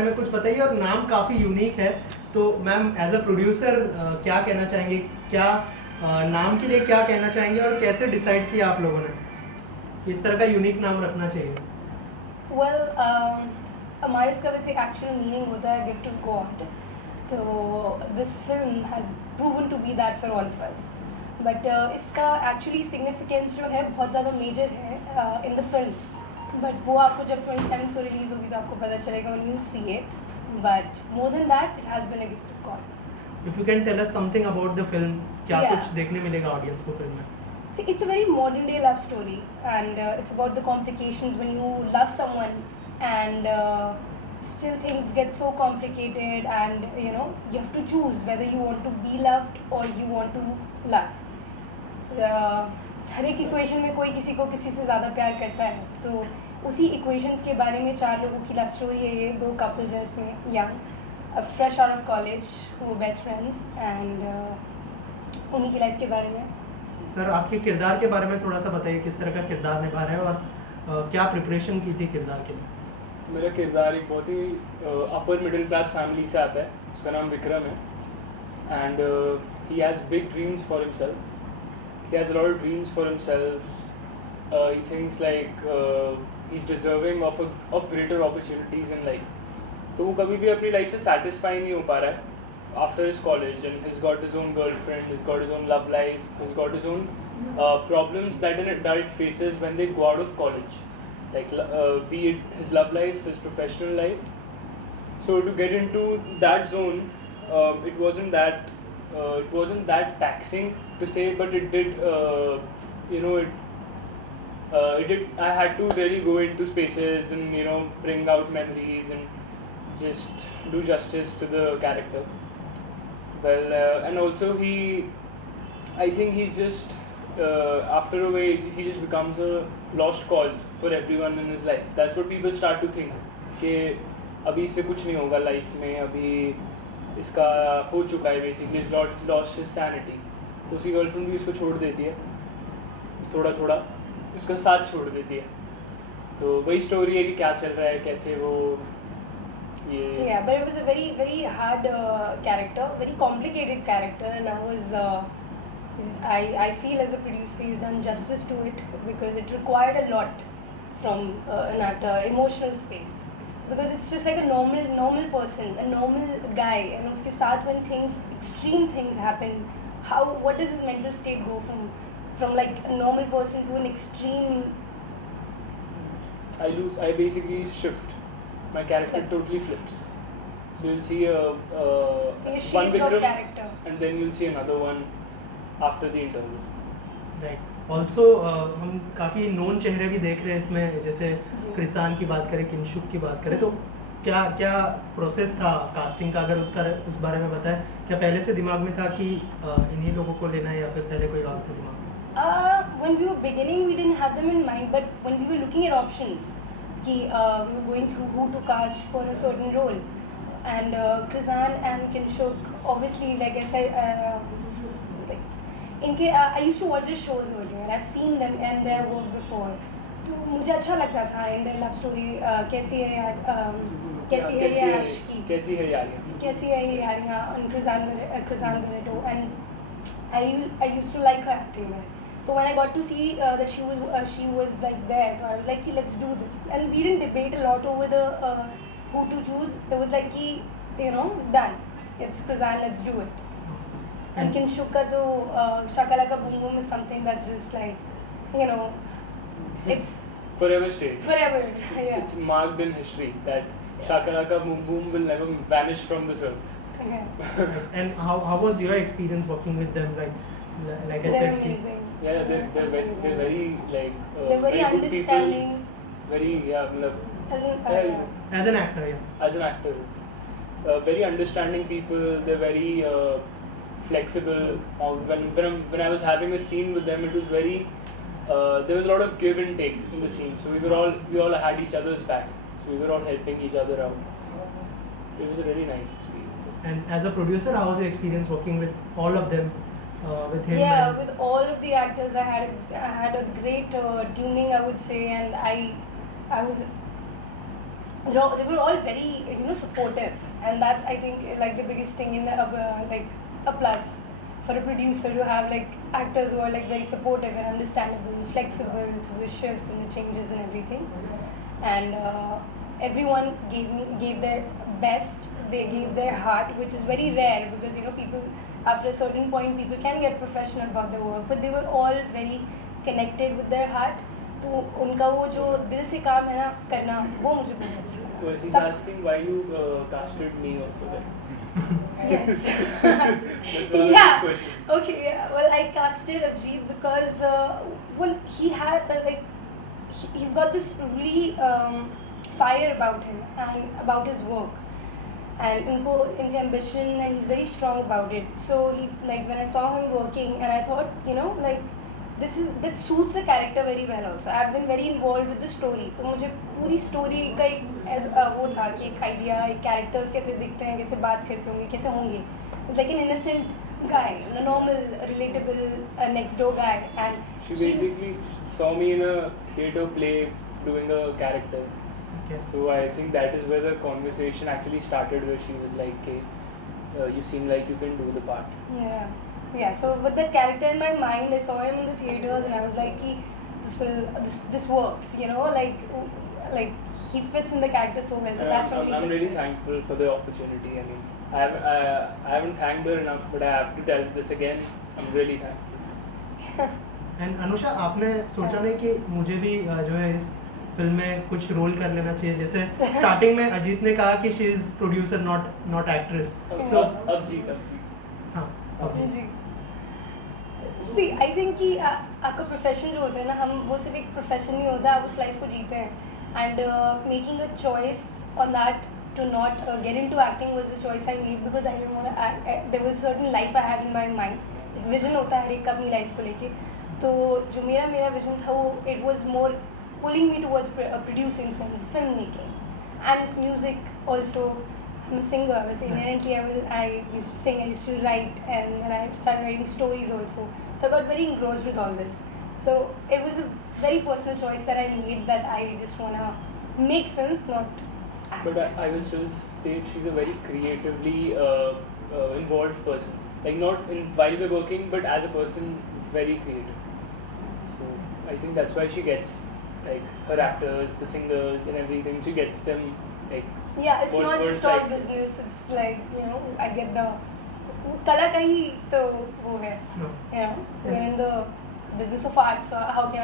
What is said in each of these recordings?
बारे में कुछ बताइए, और नाम काफ़ी यूनिक है, तो मैम एज अ प्रोड्यूसर क्या कहना चाहेंगे, क्या नाम के लिए क्या कहना चाहेंगे, और कैसे डिसाइड किया आप लोगों ने कि इस तरह का यूनिक नाम रखना चाहिए? वेल अमारिस का वैसे एक्चुअल मीनिंग होता है गिफ्ट ऑफ गॉड, तो this film has proven to be that for all of us, but इसका एक्चुअली सिग्निफिकेंस जो है बहुत ज़्यादा मेजर है इन द फिल्म, बट वो आपको जब 27th को रिलीज़ होगी तो आपको पता चलेगा when you'll see it, but more than that it has been a gift of God. If you can tell us something about the film, क्या Yeah. कुछ देखने मिलेगा ऑडियंस को फिल्म में? See, it's a very modern day love story, and it's about the complications when you love someone and still things get so complicated, and you know you have to choose whether you want to be loved or you want to love. हर एक equation में कोई किसी को किसी से ज़्यादा प्यार करता है, तो उसी इक्वेशंस के बारे में 4 लोगों की लव स्टोरी है ये। 2 कपल्स हैं इसमें, young, fresh out of college, वो बेस्ट फ्रेंड्स, एंड उन्हीं की लाइफ के बारे में। सर आपके किरदार के बारे में थोड़ा सा बताइए, किस तरह का किरदार निभा रहे हैं, और क्या प्रिपरेशन की थी किरदार के लिए? तो मेरा किरदार एक बहुत ही अपर मिडिल क्लास फैमिली से आता है, उसका नाम विक्रम है, and he has big dreams for himself, he has a lot of dreams for himself, he thinks like he's deserving of greater opportunities in life, तो वो कभी भी अपनी लाइफ से satisfy नहीं हो पा रहा है after his college, and he's got his own girlfriend, he's got his own love life, he's got his own problems that an adult faces when they go out of college, like be it his love life, his professional life. So to get into that zone, it wasn't that taxing to say, but it did, it did. I had to really go into spaces and bring out memories and just do justice to the character. Well, and also I think he's just after a way he just becomes a lost cause for everyone in his life. That's what people start to think, कि अभी इससे कुछ नहीं होगा life में, अभी इसका हो चुका है, basically is lost his sanity. तो उसकी गर्लफ्रेंड भी उसको छोड़ देती है, थोड़ा थोड़ा उसका साथ छोड़ देती है, तो वही स्टोरी है कि क्या चल रहा है, कैसे वो ये। Yeah, but it was a very very hard character, very complicated character, and I feel as a producer he's done justice to it, because it required a lot from an actor, emotional space, because it's just like a normal person, a normal guy, and उसके साथ when extreme things happen, what does his mental state go from like a normal person to an extreme? I basically shift. My character totally flips. So you'll see one Vikram, of character, and then you'll see another one after the interval. Right. Also हम काफ़ी known चेहरे भी देख रहे हैं इसमें, जैसे कृसान की बात करें, किंशुक की बात करें, तो क्या प्रोसेस था कास्टिंग का, अगर उस बारे में बताएं। क्या पहले से दिमाग में था कि इन्हीं लोगों को लेना है, या फिर पहले कोई और था दिमाग में? When we were beginning we didn't have them in mind, but when we were looking at options, we were going through who to cast for a certain role, and Krizan and Kinshuk, obviously, like I said, I used to watch their shows earlier, and I've seen them and their work before, तो मुझे अच्छा लगता था in their love story, कैसी है यार, कैसी है ये आशिकी, कैसी है ये यारियाँ, and Krizan Barreto, and I used to like her acting there. So when I got to see that she was like there, so I was like, let's do this, and we didn't debate a lot over the who to choose. It was like, done. It's Krizan, let's do it. And Kinshuk ka to Shakalaka Boom Boom is something that's just like, it's forever stayed. Forever, It's marked in history that Shakalaka Boom Boom will never vanish from this earth. Yeah. And how was your experience working with them? Like I They're said, amazing. Yeah, they're very like they're very understanding. Very as an actor, yeah. As an actor, very understanding people. They're very flexible. When I was having a scene with them, it was very there was a lot of give and take in the scene. So we all had each other's back. So we were all helping each other out. It was a really nice experience. And as a producer, how was your experience working with all of them? With him? Yeah, with all of the actors, I had a great tuning, I would say, and I was they were all very supportive, and that's I think like the biggest thing in like a plus for a producer, to have like actors who are like very supportive and understandable, flexible through the shifts and the changes and everything. And everyone gave their best. They gave their heart, which is very rare, because people after a certain point people can get professional about their work, but they were all very connected with their heart. तो उनका वो जो दिल से काम है ना करना, वो मुझे बहुत अच्छा लगा. Well, he's asking why you casted me also, right? Yes. That's one of Yeah. his questions. Okay. Yeah. Well, I casted Avijit because well, he had he's got this really fire about him and about his work, and inka ambition, and he's very strong about it. So he, like, when I saw him working, and I thought, like, that suits the character very well also. I've been very involved with the story, तो मुझे पूरी story का एक वो था कि एक idea, एक characters कैसे दिखते हैं, कैसे बात करते होंगे, कैसे होंगे. It's like an innocent guy, a normal, relatable next door guy, and She basically saw me in a theatre play doing a character. Okay. So I think that is where the conversation actually started, where she was like, "Okay, you seem like you can do the part." Yeah, so with that character in my mind, I saw him in the theaters, and I was like, this works, like he fits in the character so well. So that's when we I'm really thankful for the opportunity. I mean, I haven't thanked her enough, but I have to tell this again. I'm really thankful. And Anusha, आपने सोचा नहीं कि मुझे भी जो है इस film में कुछ रोल कर लेना चाहिए? जैसे स्टार्टिंग में अजीत ने कहा कि she is producer not actress. So Avijit. हाँ, अभिजीत. जी. See, I think कि आपका प्रोफेशन जो होता है ना, हम वो सिर्फ एक प्रोफेशन नहीं होता, आप उस लाइफ को जीते हैं. And making a choice on that to not get into acting was the choice I made, because I didn't want to act. There was a certain life I had in my mind. एक vision होता है हर एक का अपनी life को लेके. तो जो मेरा विजन था, वो it was more pulling me towards producing films, filmmaking, and music also. I'm a singer. Inherently, I used to sing, I used to write, and then I started writing stories also. So I got very engrossed with all this. So it was a very personal choice that I made, that I just wanna make films, not act. But I will still say she's a very creatively involved person. Like, not while we're working, but as a person, very creative. So I think that's why she gets like her actors, the singers, and everything. She gets them like. Yeah, it's not just all business. It's like, I get the kala ka hi to wo hai. No. We're in the business of art, so how can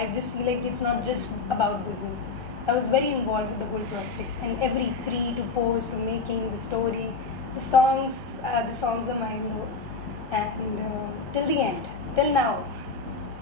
I just feel like it's not just about business. I was very involved with the whole project, and every pre to post to making the story, the songs are mine though, and till the end, till now.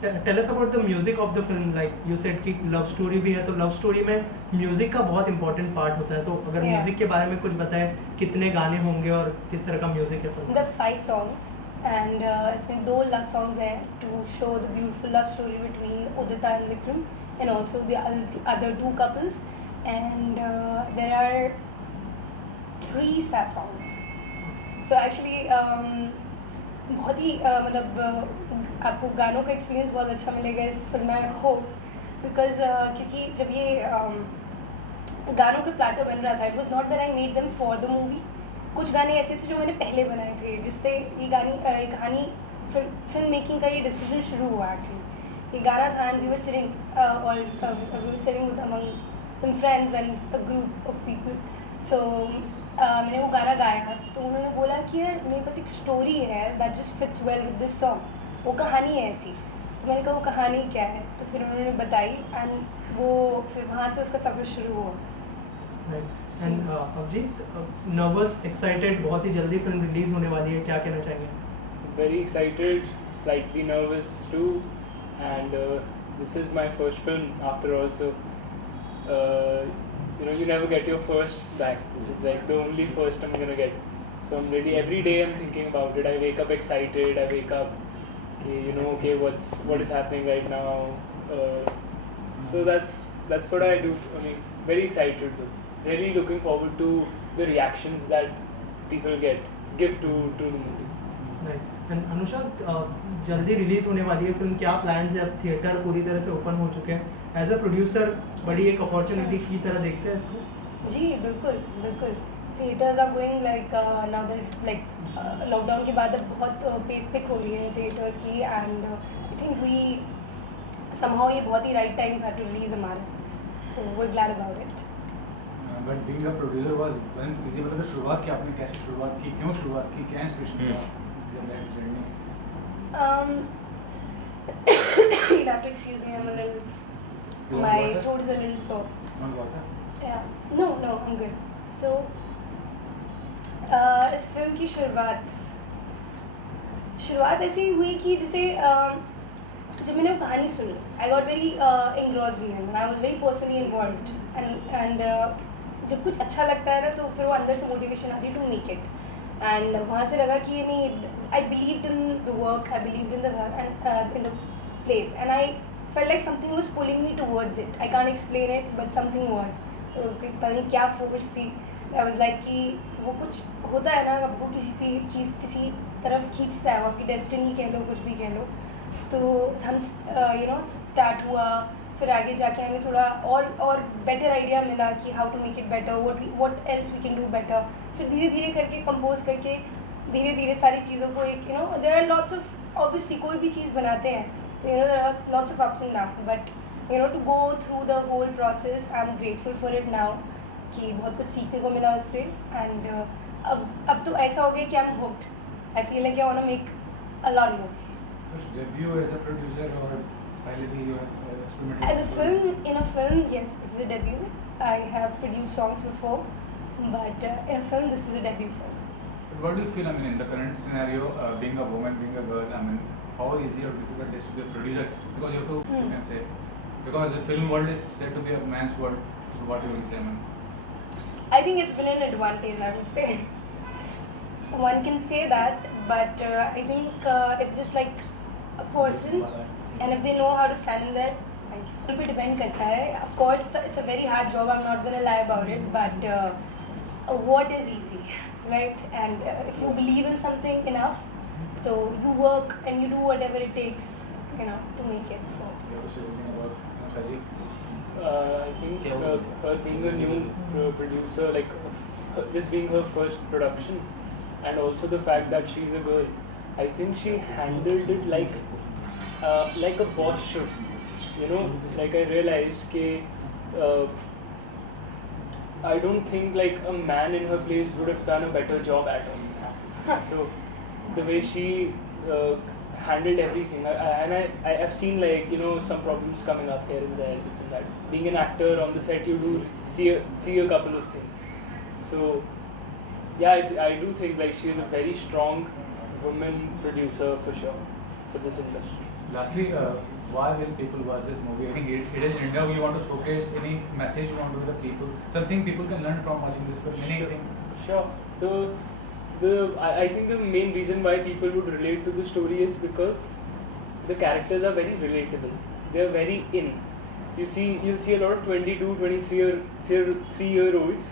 Tell us about the music of the film. Like you said कि love story भी है, तो love story में music का बहुत important part होता है. तो अगर म्यूजिक के बारे में कुछ बताएं, कितने गाने होंगे और किस तरह का म्यूजिक है फिल्म? The 5 songs, and इसमें 2 love songs हैं to show the beautiful love story between Udita and Vikram, and also the other 2 couples, and there are 3 sad songs. So actually बहुत ही मतलब आपको गानों का एक्सपीरियंस बहुत अच्छा मिलेगा इस फिल्म में, आई होप, बिकॉज क्योंकि जब ये गानों के प्लाटर बन रहा था, it was not that I made them for the movie. कुछ गाने ऐसे थे जो मैंने पहले बनाए थे, जिससे ये कहानी फिल्म मेकिंग का ये डिसीजन शुरू हुआ. एक्चुअली ये गाना था, and we were sitting with among some friends and a group of people. So मैंने वो गाना गाया, तो उन्होंने बोला कि यार मेरे पास एक स्टोरी है that just fits well with this song, वो कहानी है ऐसी. तो मैंने कहा वो कहानी क्या है, तो फिर उन्होंने बताई, एंड वो फिर वहाँ से उसका सफ़र शुरू हुआ. एंड अभिजीत, नर्वस, एक्साइटेड, बहुत ही जल्दी फिल्म रिलीज होने वाली है, क्या कहना चाहेंगे? Very excited, slightly nervous too, and this is my first film after all, so you never get your firsts back. This is like the only first I'm gonna get. So I'm really, every day I'm thinking about it. I wake up excited. I wake up, okay, what is happening right now. So that's what I do. I mean, very excited though. Really looking forward to the reactions that people give to the movie. Right. And Anusha जल्दी release होने वाली है film, क्या plans है? अब theatre पूरी तरह से ओपन हो चुके हैं, एज अ प्रोड्यूसर बड़ी एक अपॉर्चुनिटी की तरह देखते हैं इसको? जी बिल्कुल बिल्कुल, theatres are going like now that like lockdown के बाद अब बहुत पेस पिक हो रही है थिएटर्स की, and I think we somehow ये बहुत ही राइट टाइम था टू रिलीज अमारिस, so we are glad about it. But being a producer was when किसी मतलब शुरुआत की आपने कैसे शुरुआत की, क्यों शुरुआत की, क्या इंस्पिरेशन था that journey? You'll have to excuse me, I'm a little, my throat is a little sore. Want water? Yeah, no, I'm good. So, इस फिल्म की शुरुआत ऐसे ही हुई कि जैसे जब मैंने वो कहानी सुनी, I got very engrossed in it, and I was very personally involved. And जब कुछ अच्छा लगता है ना तो फिर वो अंदर से मोटिवेशन आती है टू मेक इट. एंड वहाँ से लगा कि नहीं, आई believed in the work, I believed in the place, and I felt like something was pulling me towards it. I can't explain it, but something was. पता नहीं क्या फोर्स थी. I was like कि वो कुछ होता है ना, आपको किसी चीज़ किसी तरफ खींचता है, वो आपकी डेस्टिनी कह लो, कुछ भी कह लो. तो हम स्टार्ट हुआ, फिर आगे जाके हमें थोड़ा और बेटर आइडिया मिला कि how to make it better, what else we can do better. फिर धीरे धीरे करके कंपोज करके धीरे धीरे सारी चीज़ों को एक there are lots of, obviously कोई भी चीज़ बनाते हैं तो there are lots of ups and down, but to go through the whole process I am grateful for it now कि बहुत कुछ सीखने को मिला उससे. एंड अब तो ऐसा हो गया कि I am hooked. I feel like I want to make a lot more. Debut as a producer or पहले भी you have experimented? As a film, in a film, yes, this is a debut. I have produced songs before, but in a film, this is a debut film. But what do you feel? I mean, in the current scenario, being a woman, being a girl, I mean, how easy or difficult it is to be a producer? Because you have to, you can say, because the film world is said to be a man's world. So what do you say, man? I think it's been an advantage, I would say. One can say that, but I think it's just like a person, and if they know how to stand in there, thank you. It will depend करता है. Of course, it's a very hard job. I'm not gonna lie about it, but what is easy, right? And if you believe in something enough, so you work and you do whatever it takes, to make it. So. You have to say something about Anusha ji? I think her being a new producer, like this being her first production, and also the fact that she's a girl, I think she handled it like a boss should. Like I realized that I don't think like a man in her place would have done a better job at all. So the way she handled everything, I have seen like some problems coming up here and there, this and that. Being an actor on the set, you do see a couple of things. So yeah, I do think like she is a very strong woman producer for sure for this industry. Lastly, why will people watch this movie? I think it is India. We want to showcase any message you want to give the people. Something people can learn from watching this film. Anything. Sure. I think the main reason why people would relate to the story is because the characters are very relatable. They are very in. You'll see a lot of 22, 23-year-olds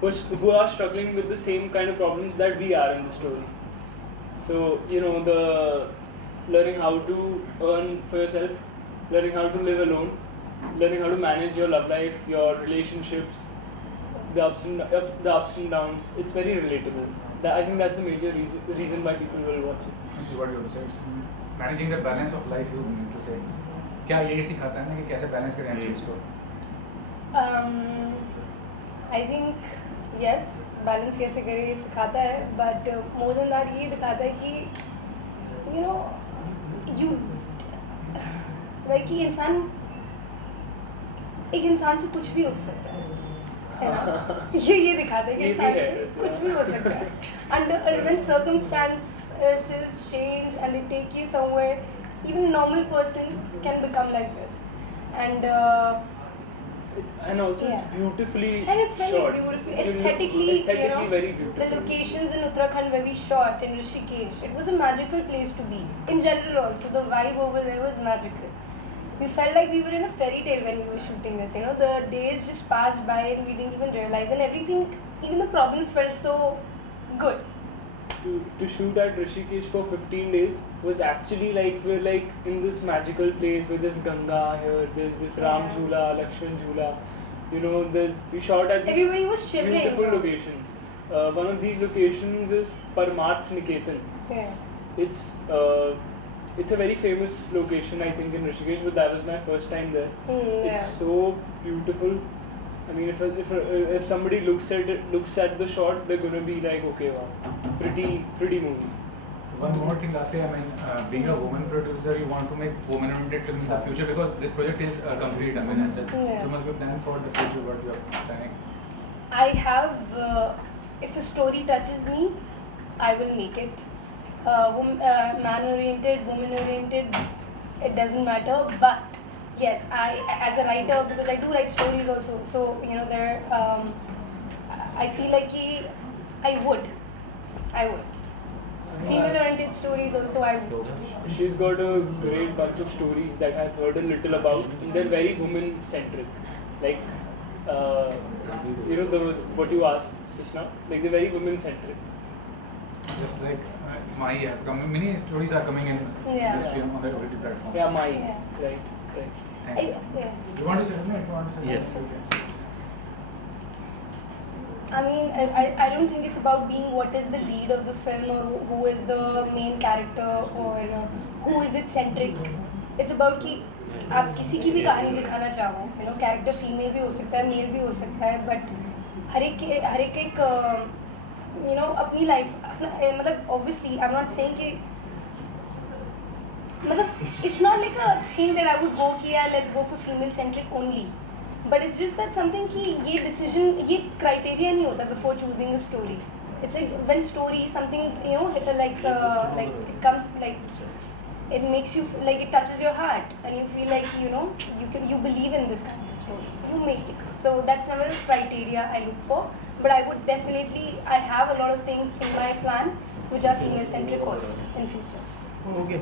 who are struggling with the same kind of problems that we are in the story. So the learning how to earn for yourself, learning how to live alone, learning how to manage your love life, your relationships, the ups and downs. It's very relatable. I think that's the major reason why people will watch it. Actually, what you have to say, it's managing the balance of life. You need to say, क्या ये सिखाता है ना कि कैसे balance करें चीज़ को? I think yes, balance कैसे करें ये सिखाता है, but more than that ये दिखाता है कि you like कि एक इंसान से कुछ भी हो सकता है ना. ये दिखाता है कि इंसान से कुछ भी हो सकता है. And when circumstances change and they take you somewhere, even a normal person can become like this. And also it's beautifully and it's very shot. beautiful, aesthetically very beautiful. The locations in Uttarakhand where we shot in Rishikesh, it was a magical place to be. In general also, the vibe over there was magical. We felt like we were in a fairy tale when we were shooting this. The days just passed by and we didn't even realize, and everything, even the problems felt so good. to shoot at Rishikesh for 15 days was actually like we're like in this magical place with this Ganga here, there's this Ram Jhula, Lakshman Jhula, you know, we shot at these Everybody was shivering. beautiful locations. One of these locations is Parmarth Niketan. Yeah. It's a very famous location, I think, in Rishikesh, but that was my first time there. It's so beautiful. I mean, if somebody looks at the shot, they're gonna be like, okay, wow, pretty movie. One more thing, lastly, I mean, being a woman producer, you want to make woman-oriented films in the future because this project is complete. I mean, as said, you must be planning for the future. What you are planning? I have. If a story touches me, I will make it. Man-oriented, woman-oriented, it doesn't matter. But yes, I as a writer, because I do write stories also. So you know, I feel like I would. Female-oriented stories also I would. She's got a great bunch of stories that I've heard a little about, and they're very woman-centric. Like, you know, what you asked just now, like they're very women-centric. Just like many stories are coming in industry on the OTT platform. Yeah, right. Thanks. You want to say something? Yes. Okay. I mean, I don't think it's about being what is the lead of the film or who is the main character or who is it centric. It's about कि आप किसी की भी कहानी दिखाना चाहो, you know, character female भी हो सकता है, male भी हो सकता है, but हर एक you know, अपनी life, मतलब obviously I'm not saying कि मतलब it's not like a thing that I would go कि यार let's go for female centric only. But it's just that something कि ये decision, ये criteria नहीं होता before choosing a story. It's like when story something, you know, like it comes like it makes you like it touches your heart and you feel like, you know, you believe in this kind of story. You make it. So that's never a criteria I look for. But I would definitely, I have a lot of things in my plan which are female centric also in future. Okay.